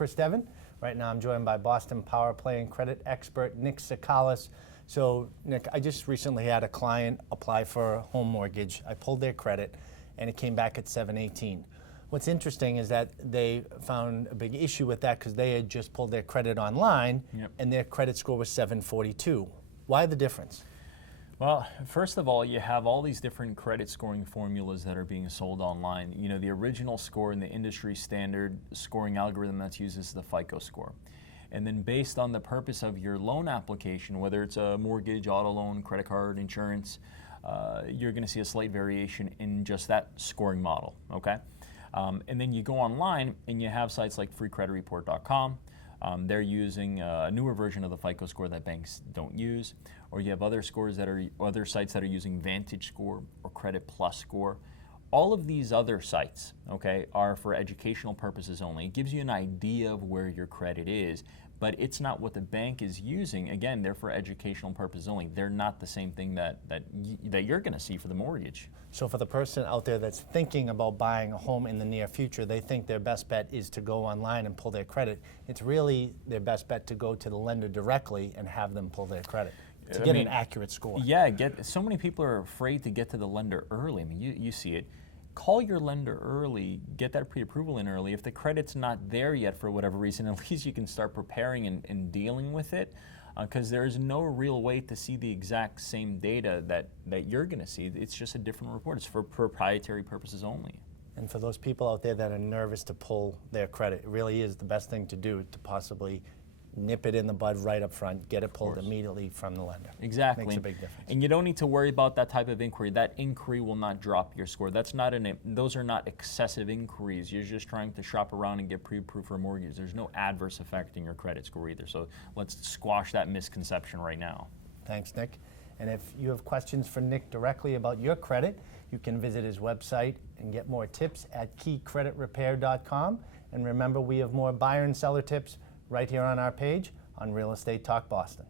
Chris Devon. Right now I'm joined by Boston Power Play and credit expert Nick Sakalis. So Nick, I just recently had a client apply for a home mortgage. I pulled their credit and it came back at 718. What's interesting is that they found a big issue with that because they had just pulled their credit online and their credit score was 742. Why the difference? Well, first of all, you have all these different credit scoring formulas that are being sold online. You know, the original score and the industry standard scoring algorithm that's used is the FICO score. And then based on the purpose of your loan application, whether it's a mortgage, auto loan, credit card, insurance, you're going to see a slight variation in just that scoring model, okay? And then you go online and you have sites like freecreditreport.com. They're using a newer version of the FICO score that banks don't use, or you have other scores that are other sites that are using Vantage Score or Credit Plus Score. All of these other sites, okay, are for educational purposes only. It gives you an idea of where your credit is, but it's not what the bank is using. Again, they're for educational purposes only. They're not the same thing that you're going to see for the mortgage. So for the person out there that's thinking about buying a home in the near future, they think their best bet is to go online and pull their credit. It's really their best bet to go to the lender directly and have them pull their credit to get an accurate score. Yeah, so many people are afraid to get to the lender early. I mean, you see it. Call your lender early, get that pre-approval in early. If the credit's not there yet for whatever reason, at least you can start preparing and dealing with it, because there's no real way to see the exact same data that you're going to see. It's just a different report. It's for proprietary purposes only. And for those people out there that are nervous to pull their credit, it really is the best thing to do to possibly nip it in the bud right up front, get it pulled immediately from the lender. Exactly. Makes a big difference. And you don't need to worry about that type of inquiry. That inquiry will not drop your score. Those are not excessive inquiries. You're just trying to shop around and get pre-approved for a mortgage. There's no adverse effect in your credit score either. So let's squash that misconception right now. Thanks, Nick. And if you have questions for Nick directly about your credit, you can visit his website and get more tips at keycreditrepair.com. And remember, we have more buyer and seller tips right here on our page on Real Estate Talk Boston.